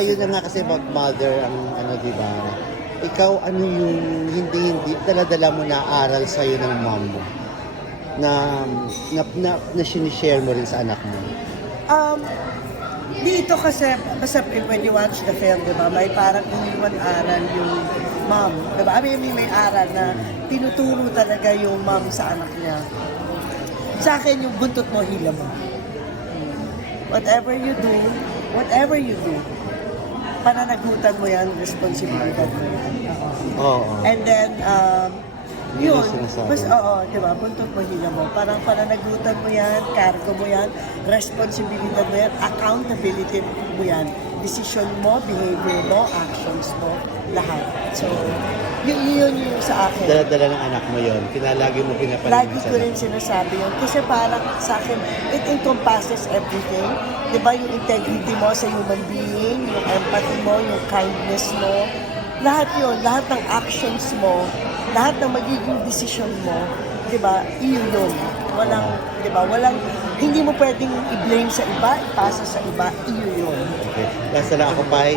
yun na nga kasi about mother, ang ano, di ba? Ikaw, ano yung hindi, dala-dala mo na aral sa'yo ng mom mo? Na sinishare mo rin sa anak mo? Dito kasi, basta when you watch the film, di ba, may parang iniwan aral yung mom. Di ba? I mean, may aral na tinuturo talaga yung mom sa anak niya. Sa akin, yung buntot mo, hila mo. Whatever you do, pananagutan mo yan, responsibilidad mo yan. Oo. And then, Yun yun, ang sinasabi. mas, di ba, buntot mo, hila mo. Parang pananagutan mo yan, cargo mo yan, responsibilidad mo yan, accountability mo yan, decision mo, behavior mo, actions mo, lahat. So, yun yung sa akin. Dala-dala ng anak mo yun. Lagi mo pinapalinis Lagi sa ko rin sinasabi yun. Kasi parang sa akin, it encompasses everything. Di ba, yung integrity mo sa human being, yung empathy mo, yung kindness mo, lahat yun, lahat ng actions mo, lahat ng magiging decision mo, di ba, iyo yun. Walang, di ba, hindi mo pwedeng i-blame sa iba, ipasa sa iba, iyo yun. Okay. Last na lang ako, Pai.